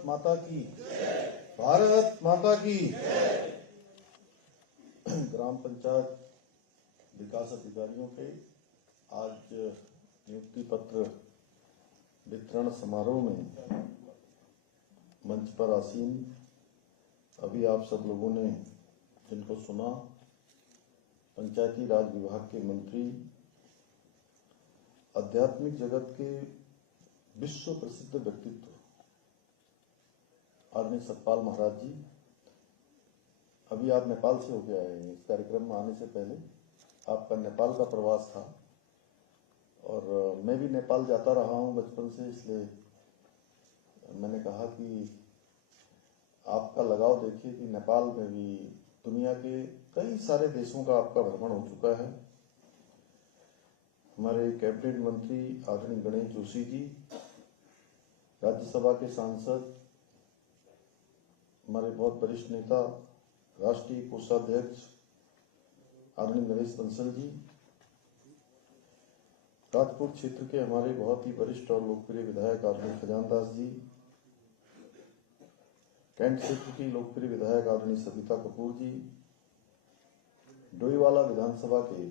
भारत माता की, भारत माता की। ग्राम पंचायत विकास अधिकारियों के आज नियुक्ति पत्र वितरण समारोह में मंच पर आसीन अभी आप सब लोगों ने जिनको सुना, पंचायती राज विभाग के मंत्री, आध्यात्मिक जगत के विश्व प्रसिद्ध व्यक्तित्व आदरणीय सतपाल महाराज जी, अभी आप नेपाल से होके आए हैं। इस कार्यक्रम में आने से पहले आपका नेपाल का प्रवास था और मैं भी नेपाल जाता रहा हूं बचपन से, इसलिए मैंने कहा कि आपका लगाव देखिए कि नेपाल में भी दुनिया के कई सारे देशों का आपका भ्रमण हो चुका है। हमारे कैबिनेट मंत्री आदरणीय गणेश जोशी जी, राज्यसभा के सांसद, हमारे बहुत वरिष्ठ नेता, राष्ट्रीय कोषाध्यक्ष आदरणीय नरेश बंसल जी, राजकोट क्षेत्र के हमारे बहुत ही वरिष्ठ और लोकप्रिय विधायक आदरणीय खजानदास जी, कैंट क्षेत्र की लोकप्रिय विधायक आदरणीय सविता कपूर जी, डोईवाला विधानसभा के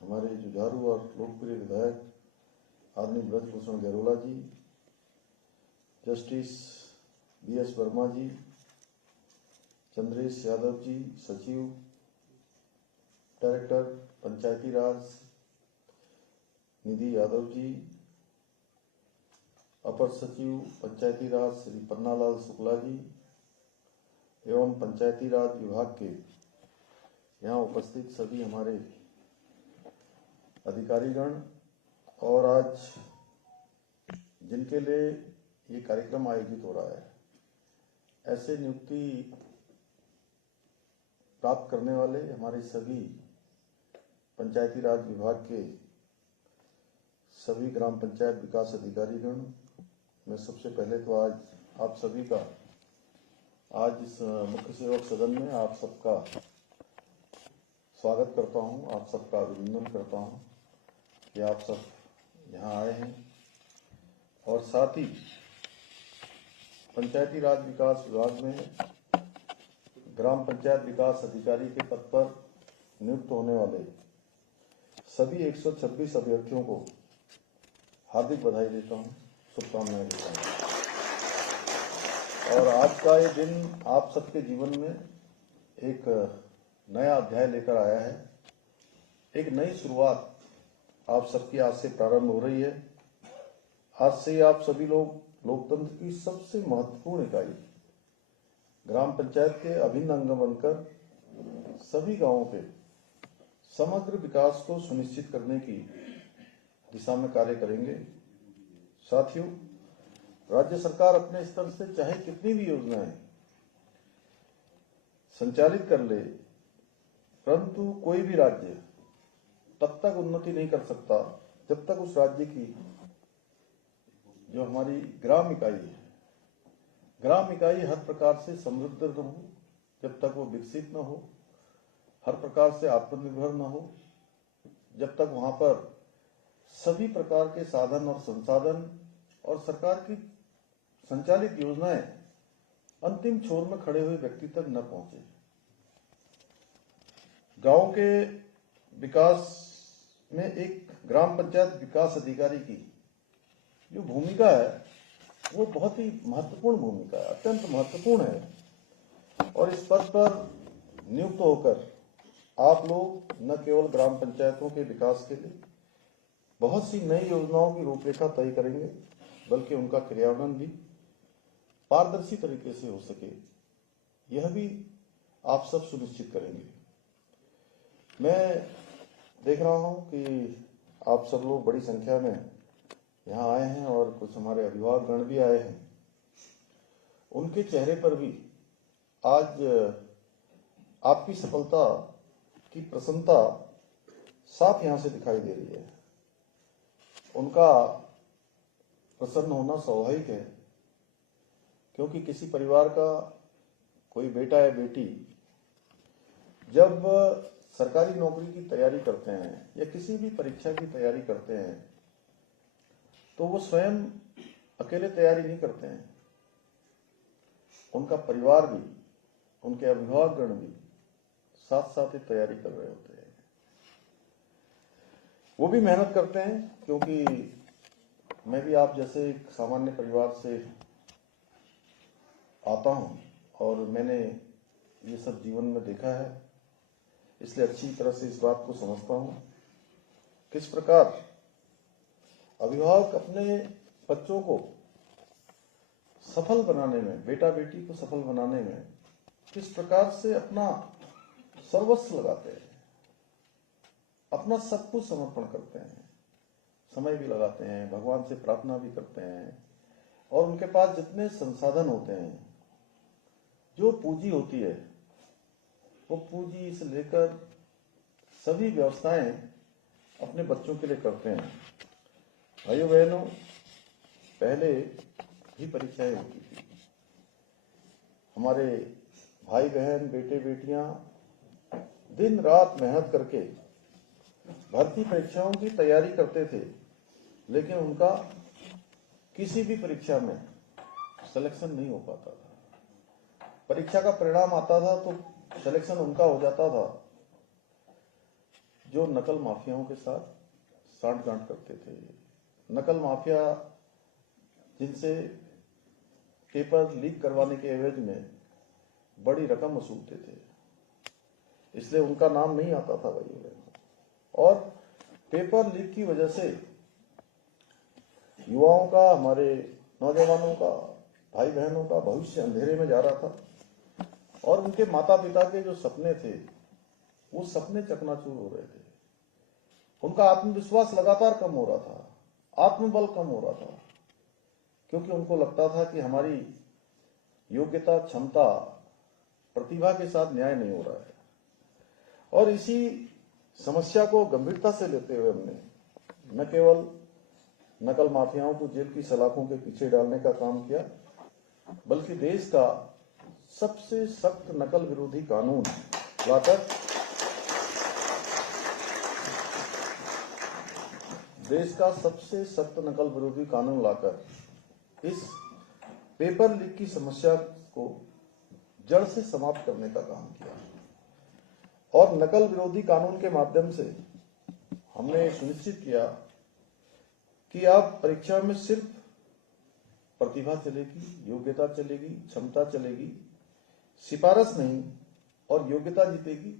हमारे जुझारू और लोकप्रिय विधायक आदरणीय ब्रजभूषण गैरोला जी, जस्टिस BS वर्मा जी, चंद्रेश यादव जी, सचिव डायरेक्टर पंचायती राज निधि यादव जी, अपर सचिव पंचायती राज श्री पन्नालाल शुक्ला जी एवं पंचायती राज विभाग के यहाँ उपस्थित सभी हमारे अधिकारीगण और आज जिनके लिए ये कार्यक्रम आयोजित हो रहा है, ऐसे नियुक्ति प्राप्त करने वाले हमारे सभी पंचायती राज विभाग के सभी ग्राम पंचायत विकास अधिकारीगण, मैं सबसे पहले तो आज आप सभी का आज इस मुख्य सेवक सदन में आप सबका स्वागत करता हूं, आप सबका अभिनंदन करता हूं कि आप सब यहाँ आए हैं और साथ ही पंचायती राज विकास विभाग में ग्राम पंचायत विकास अधिकारी के पद पर नियुक्त होने वाले सभी 126 अभ्यर्थियों को हार्दिक बधाई देता हूं, शुभकामनाएं देता हूं। और आज का ये दिन आप सबके जीवन में एक नया अध्याय लेकर आया है, एक नई शुरुआत आप सबकी आज से प्रारंभ हो रही है। आज से आप सभी लोग लोकतंत्र की सबसे महत्वपूर्ण इकाई ग्राम पंचायत के अभिन्न अंग बनकर सभी गांवों के समग्र विकास को सुनिश्चित करने की दिशा में कार्य करेंगे। साथियों, राज्य सरकार अपने स्तर से चाहे कितनी भी योजनाएं संचालित कर ले, परंतु कोई भी राज्य तब तक उन्नति नहीं कर सकता जब तक उस राज्य की जो हमारी ग्राम इकाई है, ग्राम इकाई हर प्रकार से समृद्ध न हो, जब तक वो विकसित न हो, हर प्रकार से आत्मनिर्भर न हो, जब तक वहां पर सभी प्रकार के साधन और संसाधन और सरकार की संचालित योजनाएं अंतिम छोर में खड़े हुए व्यक्ति तक न पहुंचे। गांव के विकास में एक ग्राम पंचायत विकास अधिकारी की जो भूमिका है वो बहुत ही महत्वपूर्ण भूमिका है, अत्यंत महत्वपूर्ण है। और इस पद पर नियुक्त होकर आप लोग न केवल ग्राम पंचायतों के विकास के लिए बहुत सी नई योजनाओं की रूपरेखा तय करेंगे, बल्कि उनका क्रियान्वयन भी पारदर्शी तरीके से हो सके, यह भी आप सब सुनिश्चित करेंगे। मैं देख रहा हूं कि आप सब लोग बड़ी संख्या में यहाँ आए हैं और कुछ हमारे अभिभावकगण भी आए हैं। उनके चेहरे पर भी आज आपकी सफलता की प्रसन्नता साफ यहाँ से दिखाई दे रही है। उनका प्रसन्न होना स्वाभाविक है, क्योंकि किसी परिवार का कोई बेटा या बेटी जब सरकारी नौकरी की तैयारी करते हैं या किसी भी परीक्षा की तैयारी करते हैं तो वो स्वयं अकेले तैयारी नहीं करते हैं, उनका परिवार भी, उनके अभिभावकगण भी साथ साथ ही तैयारी कर रहे होते हैं। वो भी मेहनत करते हैं, क्योंकि मैं भी आप जैसे एक सामान्य परिवार से आता हूं और मैंने ये सब जीवन में देखा है, इसलिए अच्छी तरह से इस बात को समझता हूं किस प्रकार अभिभावक अपने बच्चों को सफल बनाने में, बेटा बेटी को सफल बनाने में किस प्रकार से अपना सर्वस्व लगाते हैं, अपना सब कुछ समर्पण करते हैं, समय भी लगाते हैं, भगवान से प्रार्थना भी करते हैं, और उनके पास जितने संसाधन होते हैं, जो पूंजी होती है, वो पूंजी से लेकर सभी व्यवस्थाएं अपने बच्चों के लिए करते हैं। भाइयों बहनों, पहले भी परीक्षाएं होती थी। हमारे भाई बहन, बेटे बेटियां दिन रात मेहनत करके भर्ती परीक्षाओं की तैयारी करते थे, लेकिन उनका किसी भी परीक्षा में सिलेक्शन नहीं हो पाता था। परीक्षा का परिणाम आता था तो सिलेक्शन उनका हो जाता था जो नकल माफियाओं के साथ सांठगांठ करते थे। नकल माफिया जिनसे पेपर लीक करवाने के एवज में बड़ी रकम वसूलते थे, इसलिए उनका नाम नहीं आता था भाई बहनों। और पेपर लीक की वजह से युवाओं का, हमारे नौजवानों का, भाई बहनों का भविष्य अंधेरे में जा रहा था, और उनके माता पिता के जो सपने थे वो सपने चकनाचूर हो रहे थे। उनका आत्मविश्वास लगातार कम हो रहा था, आत्मबल कम हो रहा था, क्योंकि उनको लगता था कि हमारी योग्यता, क्षमता, प्रतिभा के साथ न्याय नहीं हो रहा है। और इसी समस्या को गंभीरता से लेते हुए हमने न केवल नकल माफियाओं को जेल की सलाखों के पीछे डालने का काम किया, बल्कि देश का सबसे सख्त नकल विरोधी कानून लाकर इस पेपर लीक की समस्या को जड़ से समाप्त करने का काम किया। और नकल विरोधी कानून के माध्यम से हमने सुनिश्चित किया कि अब परीक्षा में सिर्फ प्रतिभा चलेगी, योग्यता चलेगी, क्षमता चलेगी, सिफारिश नहीं, और योग्यता जीतेगी,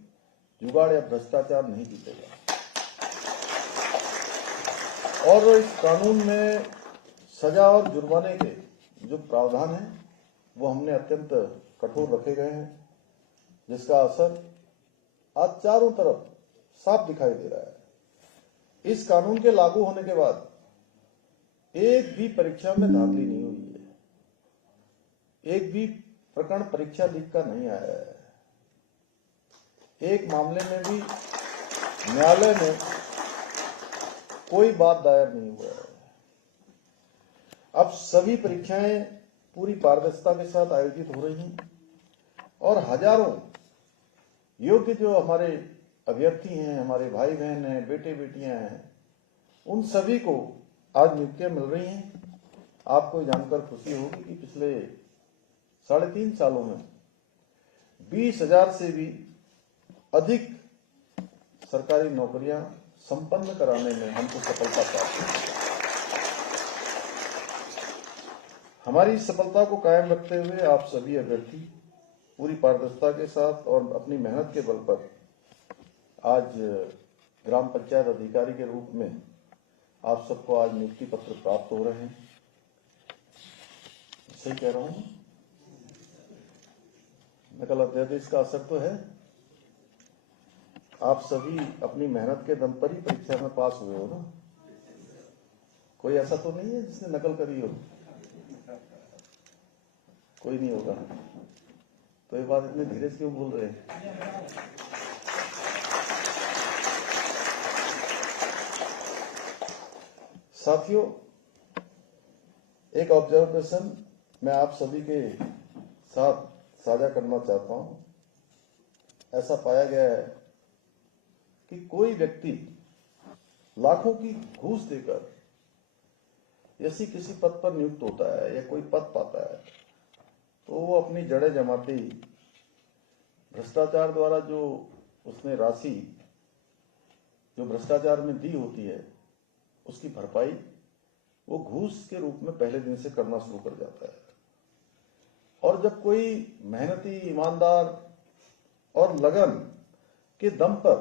जुगाड़ या भ्रष्टाचार नहीं जीतेगा। और इस कानून में सजा और जुर्माने के जो प्रावधान हैं वो हमने अत्यंत कठोर रखे गए हैं, जिसका असर आज चारों तरफ साफ दिखाई दे रहा है। इस कानून के लागू होने के बाद एक भी परीक्षा में धांधली नहीं हुई है, एक भी प्रकरण परीक्षा लीक का नहीं आया है, एक मामले में भी न्यायालय में कोई बात दायर नहीं हुआ है। अब सभी परीक्षाएं पूरी पारदर्शिता के साथ आयोजित हो रही हैं, और हजारों योग्य जो हमारे अभ्यर्थी हैं, हमारे भाई बहन हैं, बेटे बेटियां हैं, उन सभी को आज नियुक्तियां मिल रही हैं। आपको जानकर खुशी होगी कि पिछले 3.5 सालों में 20,000 से भी अधिक सरकारी नौकरियां संपन्न कराने में हमको सफलता प्राप्त हुई। हमारी सफलता को कायम रखते हुए आप सभी अभ्यर्थी पूरी पारदर्शिता के साथ और अपनी मेहनत के बल पर आज ग्राम पंचायत अधिकारी के रूप में आप सबको आज नियुक्ति पत्र प्राप्त हो रहे हैं। सही कह रहा हूं? नकल अध्यादेश का असर तो है। आप सभी अपनी मेहनत के दम पर ही परीक्षा में पास हुए हो ना। कोई ऐसा तो नहीं है जिसने नकल करी हो? कोई नहीं होगा। तो ये बात इतने धीरे से क्यों बोल रहे हैं? साथियों, एक ऑब्जर्वेशन मैं आप सभी के साथ साझा करना चाहता हूं। ऐसा पाया गया है कि कोई व्यक्ति लाखों की घूस देकर ऐसी किसी पद पर नियुक्त होता है या कोई पद पाता है, तो वो अपनी जड़ें जमाती भ्रष्टाचार द्वारा जो उसने राशि जो भ्रष्टाचार में दी होती है उसकी भरपाई वो घूस के रूप में पहले दिन से करना शुरू कर जाता है। और जब कोई मेहनती, ईमानदार और लगन के दम पर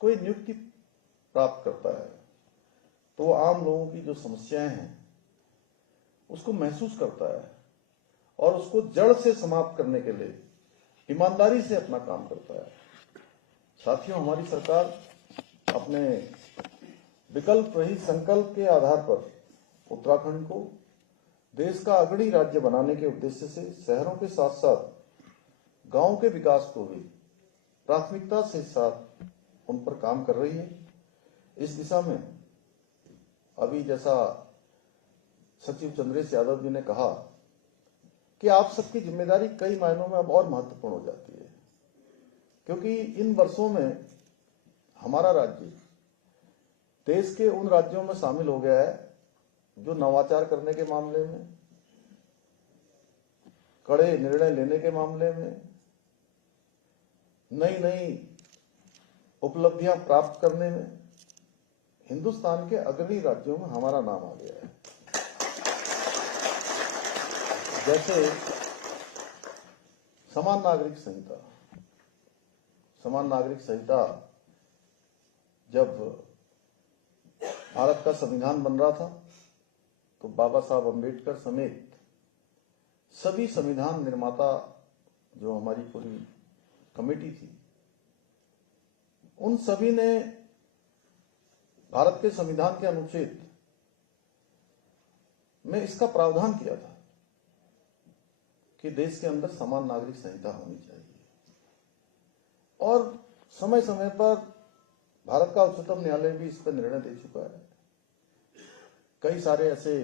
कोई नियुक्ति प्राप्त करता है तो वो आम लोगों की जो समस्याएं हैं उसको महसूस करता है और उसको जड़ से समाप्त करने के लिए ईमानदारी से अपना काम करता है। साथियों, हमारी सरकार अपने विकल्प रहित संकल्प के आधार पर उत्तराखंड को देश का अग्रणी राज्य बनाने के उद्देश्य से शहरों के साथ साथ गांवों के विकास को भी प्राथमिकता से साथ उन पर काम कर रही है। इस दिशा में अभी जैसा सचिव चंद्रेश यादव जी ने कहा कि आप सबकी जिम्मेदारी कई मायनों में अब और महत्वपूर्ण हो जाती है, क्योंकि इन वर्षों में हमारा राज्य देश के उन राज्यों में शामिल हो गया है जो नवाचार करने के मामले में, कड़े निर्णय लेने के मामले में, नई नई उपलब्धियां प्राप्त करने में हिंदुस्तान के अग्रणी राज्यों में हमारा नाम आ गया है। जैसे समान नागरिक संहिता जब भारत का संविधान बन रहा था तो बाबा साहब अम्बेडकर समेत सभी संविधान निर्माता जो हमारी पूरी कमेटी थी, उन सभी ने भारत के संविधान के अनुच्छेद में इसका प्रावधान किया था कि देश के अंदर समान नागरिक संहिता होनी चाहिए। और समय समय पर भारत का उच्चतम न्यायालय भी इस पर निर्णय दे चुका है। कई सारे ऐसे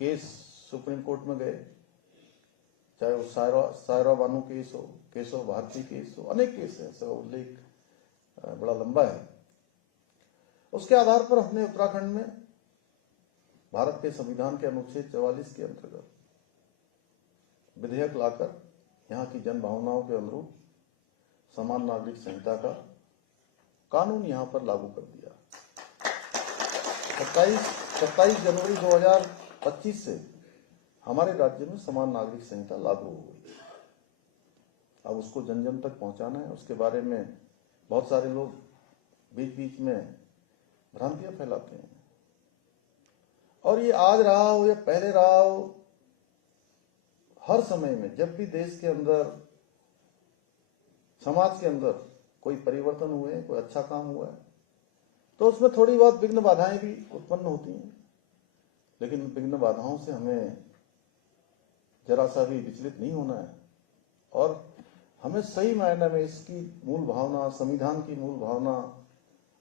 केस सुप्रीम कोर्ट में गए, चाहे वो सायरा बानू केस हो, केशव भारती केस हो, अनेक केस है, इसका उल्लेख बड़ा लंबा है। उसके आधार पर हमने उत्तराखंड में भारत के संविधान के अनुच्छेद 44 के अंतर्गत विधेयक लाकर यहाँ की जन भावनाओं के अनुरूप समान नागरिक संहिता का कानून यहाँ पर लागू कर दिया। 27 जनवरी 2025 से हमारे राज्य में समान नागरिक संहिता लागू हो गई। अब उसको जन जन तक पहुंचाना है। उसके बारे में बहुत सारे लोग बीच बीच में भ्रांतियां फैलाते हैं, और ये आज रहा हो या पहले रहा हो, हर समय में जब भी देश के अंदर, समाज के अंदर कोई परिवर्तन हुए, कोई अच्छा काम हुआ है, तो उसमें थोड़ी बहुत विघ्न बाधाएं भी उत्पन्न होती हैं। लेकिन विघ्न बाधाओं से हमें जरा सा भी विचलित नहीं होना है और हमें सही मायने में इसकी मूल भावना, संविधान की मूल भावना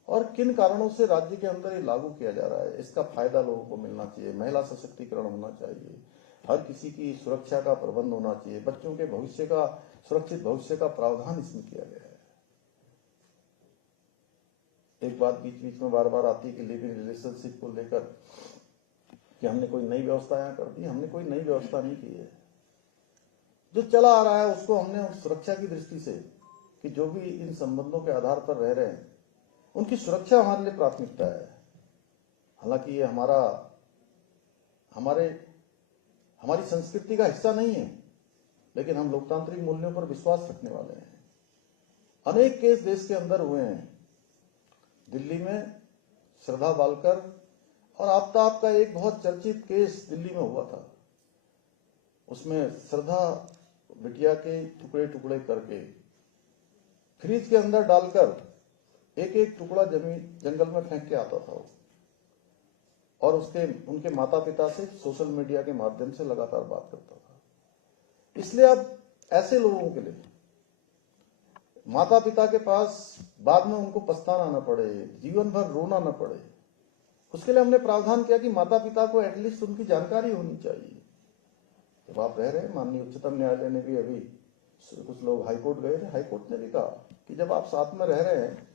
और किन कारणों से राज्य के अंदर ये लागू किया जा रहा है, इसका फायदा लोगों को मिलना चाहिए। महिला सशक्तिकरण होना चाहिए, हर किसी की सुरक्षा का प्रबंध होना चाहिए, बच्चों के भविष्य का, सुरक्षित भविष्य का प्रावधान इसमें किया गया है। एक बात बीच बीच में बार बार आती है कि लिविंग रिलेशनशिप को लेकर कि हमने कोई नई व्यवस्था यहाँ कर दी। हमने कोई नई व्यवस्था नहीं की है। जो चला आ रहा है उसको हमने सुरक्षा की दृष्टि से, कि जो भी इन संबंधों के आधार पर रह रहे हैं उनकी सुरक्षा हमारे लिए प्राथमिकता है। हालांकि ये हमारी संस्कृति का हिस्सा नहीं है, लेकिन हम लोकतांत्रिक मूल्यों पर विश्वास रखने वाले हैं। अनेक केस देश के अंदर हुए हैं। दिल्ली में श्रद्धा बालकर और आफ्ताब का एक बहुत चर्चित केस दिल्ली में हुआ था। उसमें श्रद्धा बिटिया के टुकड़े टुकड़े करके फ्रिज के अंदर डालकर एक एक टुकड़ा जंगल में फेंक के आता था और उनके माता पिता से सोशल मीडिया के माध्यम से लगातार बात करता था। इसलिए अब ऐसे लोगों के लिए माता पिता के पास बाद में उनको पछताना न पड़े, जीवन भर रोना न पड़े, उसके लिए हमने प्रावधान किया कि माता पिता को एटलीस्ट उनकी जानकारी होनी चाहिए। जब आप रह रहे हैं, माननीय उच्चतम न्यायालय ने भी अभी, कुछ लोग हाईकोर्ट गए थे, हाईकोर्ट ने भी कहा कि जब आप साथ में रह रहे हैं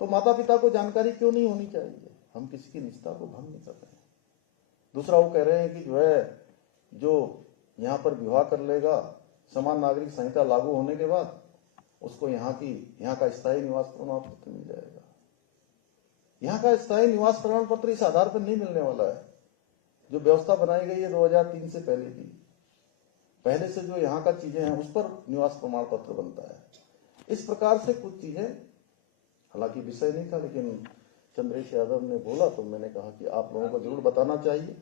तो माता पिता को जानकारी क्यों नहीं होनी चाहिए। हम किसी की निजता को भंग नहीं कर रहे हैं। दूसरा, वो कह रहे हैं कि जो यहाँ पर विवाह कर लेगा, समान नागरिक संहिता लागू होने के बाद उसको यहाँ का स्थायी निवास प्रमाण पत्र मिल जाएगा। यहाँ का स्थायी निवास प्रमाण पत्र इस आधार पर नहीं मिलने वाला है। जो व्यवस्था बनाई गई है 2003 से पहले की, पहले से जो यहाँ का चीजें हैं उस पर निवास प्रमाण पत्र बनता है। इस प्रकार से कुछ चीजें, हालांकि विषय नहीं था, लेकिन चंद्रेश यादव ने बोला तो मैंने कहा कि आप लोगों को जरूर बताना चाहिए।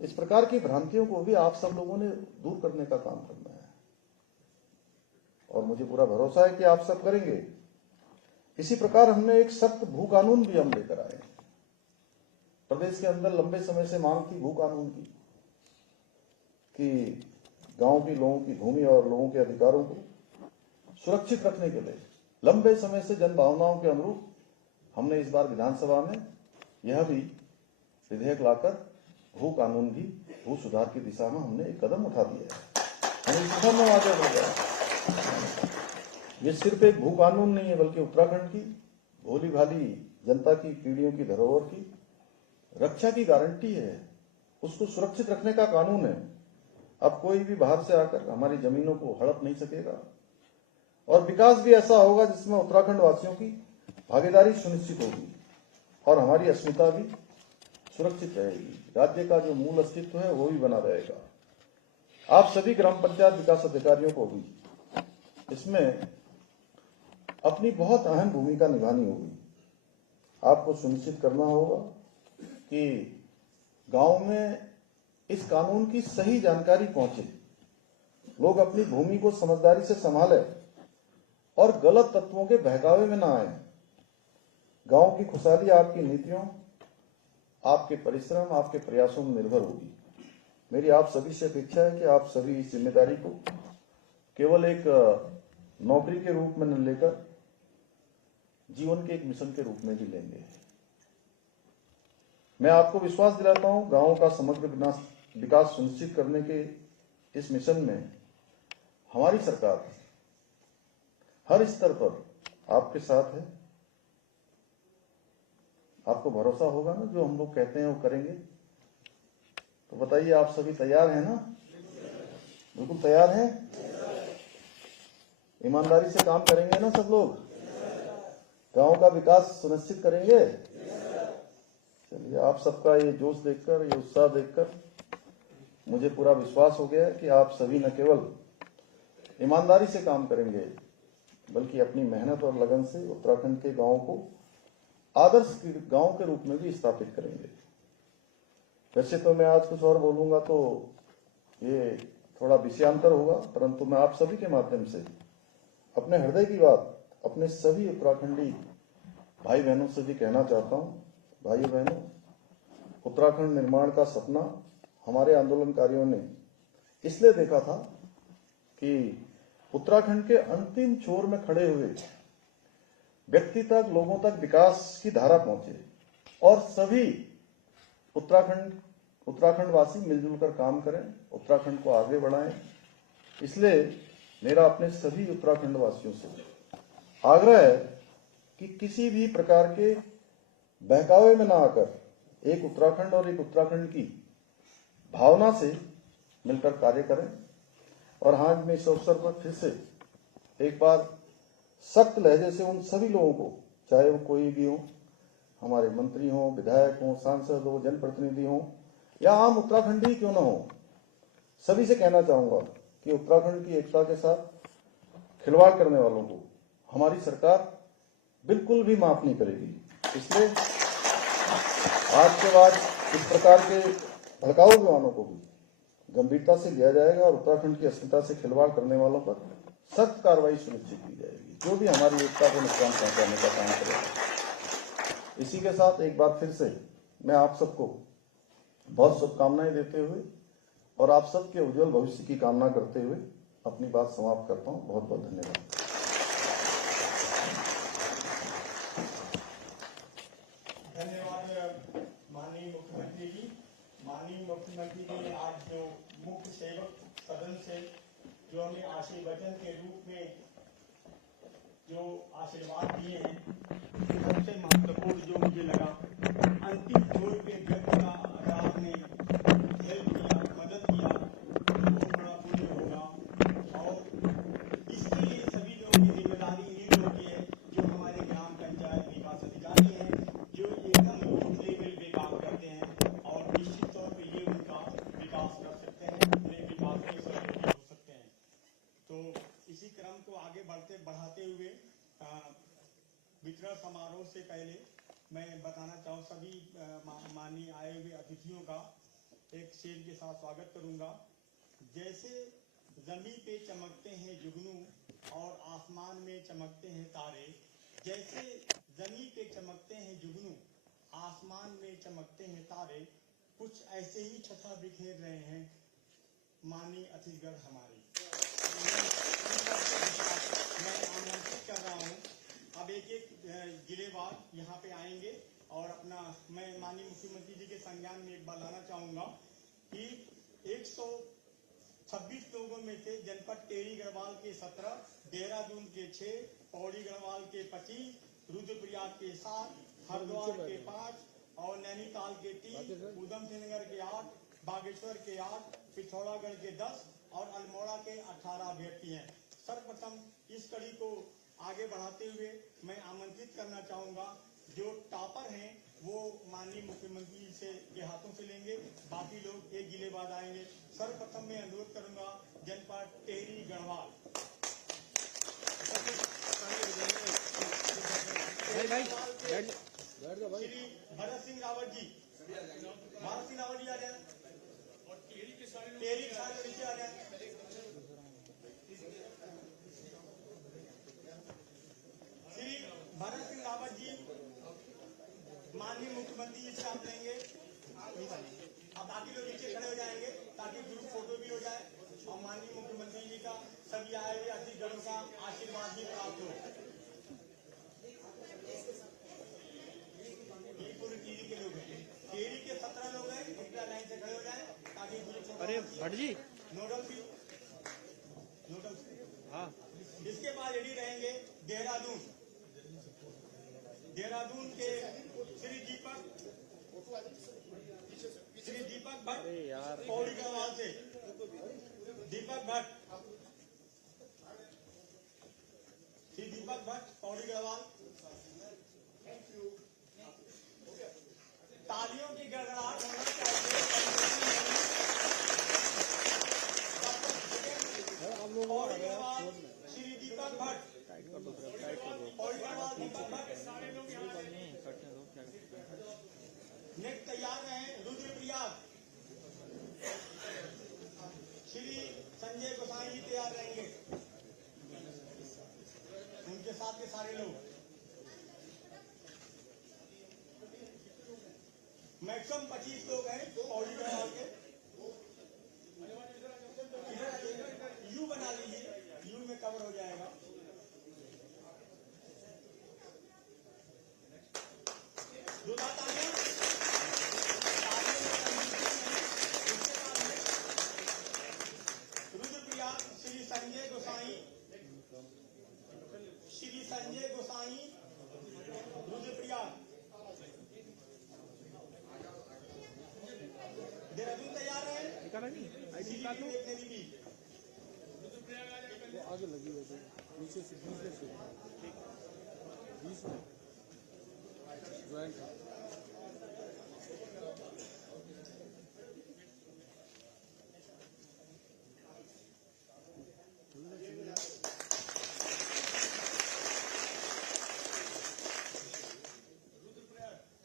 इस प्रकार की भ्रांतियों को भी आप सब लोगों ने दूर करने का काम करना है, और मुझे पूरा भरोसा है कि आप सब करेंगे। इसी प्रकार हमने एक सख्त भू कानून भी हम लेकर आए। प्रदेश के अंदर लंबे समय से मांग थी भू कानून की, कि गांव के लोगों की भूमि और लोगों के अधिकारों को सुरक्षित रखने के लिए लंबे समय से जन भावनाओं के अनुरूप हमने इस बार विधानसभा में यह भी विधेयक लाकर भू कानून भी, भू सुधार की दिशा में हमने एक कदम उठा दिया है। हम इस दिशा में आगे बढ़ गए। ये सिर्फ एक भू कानून नहीं है, बल्कि उत्तराखंड की भोली भाली जनता की पीढ़ियों की धरोहर की रक्षा की गारंटी है। उसको सुरक्षित रखने का कानून है। अब कोई भी बाहर से आकर हमारी जमीनों को हड़प नहीं सकेगा, और विकास भी ऐसा होगा जिसमें उत्तराखंड वासियों की भागीदारी सुनिश्चित होगी और हमारी अस्मिता भी सुरक्षित रहेगी। राज्य का जो मूल अस्तित्व है वो भी बना रहेगा। आप सभी ग्राम पंचायत विकास अधिकारियों को भी इसमें अपनी बहुत अहम भूमिका निभानी होगी। आपको सुनिश्चित करना होगा कि गांव में इस कानून की सही जानकारी पहुंचे, लोग अपनी भूमि को समझदारी से संभालें और गलत तत्वों के बहकावे में ना आए। गांव की खुशहाली आपकी नीतियों, आपके परिश्रम, आपके प्रयासों में निर्भर होगी। मेरी आप सभी से अपेक्षा है कि आप सभी इस जिम्मेदारी को केवल एक नौकरी के रूप में न लेकर जीवन के एक मिशन के रूप में भी लेंगे। मैं आपको विश्वास दिलाता हूं, गांव का समग्र विकास सुनिश्चित करने के इस मिशन में हमारी सरकार हर स्तर पर आपके साथ है। आपको भरोसा होगा ना, जो हम लोग कहते हैं वो करेंगे। तो बताइए, आप सभी तैयार हैं ना? बिल्कुल तैयार हैं? ईमानदारी से काम करेंगे ना सब लोग? गांव का विकास सुनिश्चित करेंगे? चलिए, आप सबका ये जोश देखकर, ये उत्साह देखकर मुझे पूरा विश्वास हो गया कि आप सभी न केवल ईमानदारी से काम करेंगे, बल्कि अपनी मेहनत और लगन से उत्तराखंड के गांव को आदर्श गांव के रूप में भी स्थापित करेंगे। वैसे तो मैं आज कुछ और बोलूंगा तो ये थोड़ा विषयांतर होगा, परंतु मैं आप सभी के माध्यम से अपने हृदय की बात अपने सभी उत्तराखंडी भाई बहनों से भी कहना चाहता हूं। भाइयों बहनों, उत्तराखंड निर्माण का सपना हमारे आंदोलनकारियों ने इसलिए देखा था कि उत्तराखंड के अंतिम छोर में खड़े हुए व्यक्ति तक, लोगों तक विकास की धारा पहुंचे और सभी उत्तराखंडवासी मिलजुल कर काम करें, उत्तराखंड को आगे बढ़ाएं। इसलिए मेरा अपने सभी उत्तराखंड वासियों से आग्रह है कि किसी भी प्रकार के बहकावे में ना आकर एक उत्तराखंड और एक उत्तराखंड की भावना से मिलकर कार्य करें। और हाँ, मैं इस अवसर पर फिर से एक बार सख्त लहजे से उन सभी लोगों को, चाहे वो कोई भी हो, हमारे मंत्री हो, विधायक हो, सांसद हो, जनप्रतिनिधि हो या आम उत्तराखंडी क्यों ना हो, सभी से कहना चाहूंगा कि उत्तराखंड की एकता के साथ खिलवाड़ करने वालों को हमारी सरकार बिल्कुल भी माफ नहीं करेगी। इसलिए आज के बाद इस प्रकार के भड़काऊ विमानों को भी गंभीरता से लिया जाएगा और उत्तराखंड की अस्मिता से खिलवाड़ करने वालों पर सख्त कार्रवाई सुनिश्चित की जाएगी, जो भी हमारी एकता को नुकसान पहुंचाने का काम करेगा। इसी के साथ एक बार फिर से मैं आप सबको बहुत शुभकामनाएं देते हुए और आप सबके उज्जवल भविष्य की कामना करते हुए अपनी बात समाप्त करता हूं। बहुत बहुत धन्यवाद। धन्यवाद माननीय मुख्यमंत्री जी। माननीय मुख्यमंत्री जी ने आज जो मुख्य सेवक सदन से जो हमें आशीर्वचन के रूप में जो आशीर्वाद दिए हैं, सबसे महत्वपूर्ण जो मुझे लगा, अंतिम छोर के व्यक्ति का अगर आपने हेल्प किया, मदद किया, तो समारोह से पहले मैं बताना चाहूँ सभी माननीय आए हुए अतिथियों का एक शेर के साथ स्वागत करूंगा। जैसे जमीन पे चमकते हैं जुगनू और आसमान में चमकते हैं तारे, जैसे जमीन पे चमकते हैं जुगनू आसमान में चमकते हैं तारे, कुछ ऐसे ही छठा बिखेर रहे हैं माननीय अतिथिगण हमारे। मैं आमंत्रित कर रहा हूँ, अब एक एक जिलेवार यहाँ पे आएंगे और अपना मैं माननीय मुख्यमंत्री जी के संज्ञान में एक बार लाना चाहूंगा कि 126 लोगों में से जनपद टेरी गढ़वाल के 17, देहरादून के 6, पौड़ी गढ़वाल के 25, रुद्रप्रयाग के 7, हरिद्वार के 5 और नैनीताल के 3, ऊधम सिंह नगर के 8, बागेश्वर के 8, पिथौरागढ़ के 10 और अल्मोड़ा के 18 अभ्यर्थी हैं। सर्वप्रथम इस कड़ी को आगे बढ़ाते हुए मैं आमंत्रित करना चाहूंगा, जो टॉपर हैं वो माननीय मुख्यमंत्री से के हाथों से लेंगे, बाकी लोग एक जिले बाद आएंगे। सर्वप्रथम मैं अनुरोध करूंगा जनपद टेहरी गढ़वाल श्री भरत सिंह रावत जी, आ जाए और टेहरी के सारे नीचे आ जाए। श्री भरत सिंह रावत जी माननीय मुख्यमंत्री जी से आप लेंगे, अब बाकी लोग नीचे खड़े हो जाएंगे ताकि ग्रुप फोटो भी हो जाए और माननीय मुख्यमंत्री जी का सभी आए हुए अतिथिगणों का आशीर्वाद भी प्राप्त हो। ये पूरी टीवी के लोग हैं, टेरी के 17 लोग हैं, कृपया लाइन से खड़े हो जाए ताकि ग्रुप फोटो। अरे भट्ट जी नोडल हाँ, इसके बाद रेडी रहेंगे देहरादून के श्री दीपक भट्ट पौड़ी गढ़वाल से, दीपक भट्ट पौड़ी गढ़वाल। तालियों की गड़गड़ाहट होना चाहिए। पौड़ी गढ़वाल श्री दीपक भट्ट, पौड़ी गढ़वाल दीपक भट्ट, सारे लोग नेक्स्ट तैयार रहें। रुद्रप्रयाग श्री संजय गोसाई जी तैयार रहेंगे, उनके साथ के सारे लोग। मैक्सिमम 25 लोग हैं पौड़ी गढ़वाल के। यू बना लीजिए, यू में कवर हो जाएगा। रुद्रप्रयाग श्री संजय गोसाई रुद्रप्रयाग। देहरादून तैयार है, वो आगे लगी हुई है, नीचे से 20 में ज्वाइंट है।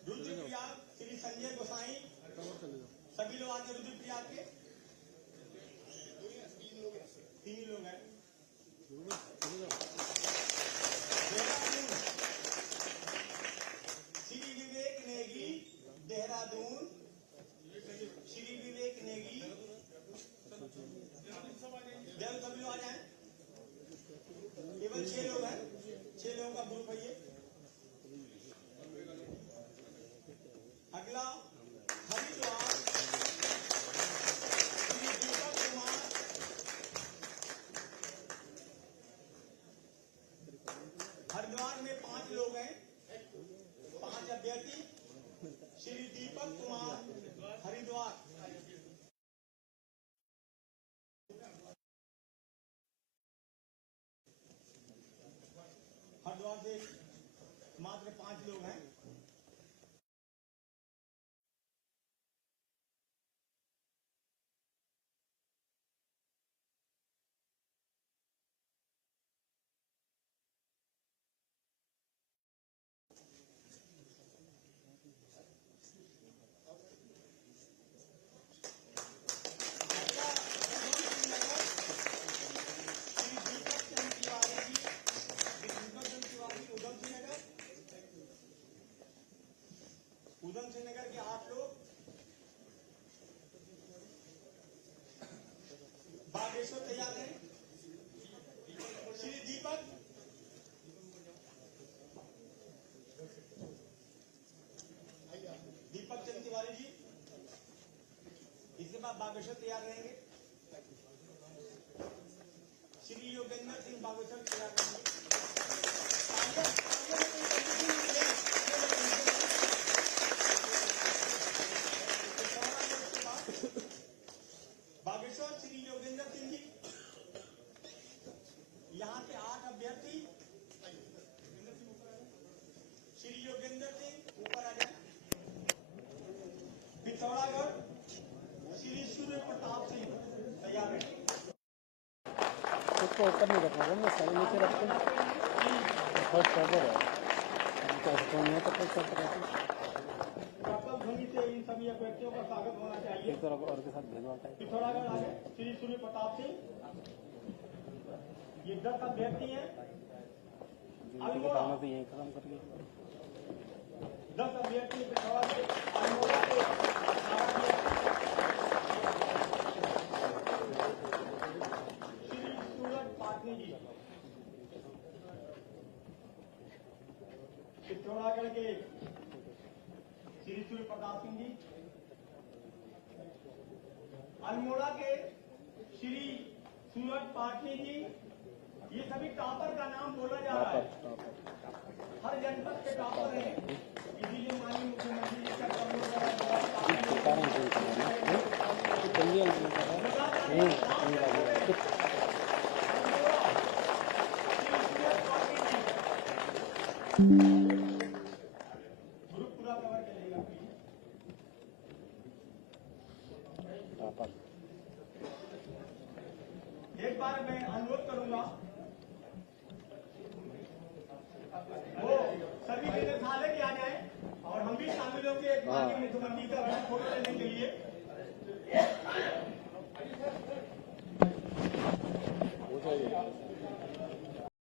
रुद्रप्रयाग श्री संजय गोसाई, सभी लोग आते रुद्रप्रयाग के 3 लोग हैं। श्री विवेक नेगी देहरादून, श्री विवेक नेगी देहरादून, सभी लोग आ जाए। केवल 6 लोग हैं, 6 लोगों का ग्रुप है ये। अगला हरिद्वार श्री दीपक कुमार, हरिद्वार में 5 लोग हैं, 5 अभ्यर्थी। श्री दीपक कुमार हरिद्वार, हरिद्वार से मात्र 5 लोग हैं। बागेश्वर तैयार रहेंगे। श्री योगेंद्र सिंह बागेश्वर तैयार रहेंगे। बागेश्वर श्री योगेंद्र सिंह जी, यहाँ से 8 अभ्यर्थी। श्री योगेंद्र सिंह ऊपर आ जाए। पिथौरागढ़ श्री सूर्य प्रताप सिंह तैयार है। उसको ऊपर नहीं रखना मैं साइड नीचे रखते हैं फर्स्ट ऑर्डर है उनका नहीं तो कोई सब रहते प्रबल ध्वनि से इन सभी अभ्यर्थियों का स्वागत होना चाहिए। एक तरफ और के साथ भेजवाता है पिथौरागढ़ आ जाए। श्री सूर्य प्रताप सिंह, ये 10 अभ्यर्थी हैं। अल्मोड़ा तो यही खत्म करिए 10 अभ्यर्थी पिथौरागढ़ अल्मोड़ा के 18 श्री सूरज पाटनी जी, पिथौरागढ़ के श्री सूर्य प्रताप सिंह जी, अल्मोड़ा के श्री सूरज पाटनी जी। ये सभी टॉपर का नाम बोला जा रहा है, हर जनपद के टॉपर हैं। इसीलिए माननीय मुख्यमंत्री जी का ग्रुप पूरा कवर करेगा। एक बार मैं अनुरोध करूंगा, वो सभी निदेशालय के आ जाए और हम भी शामिल होकर माननीय मुख्यमंत्री का फोटो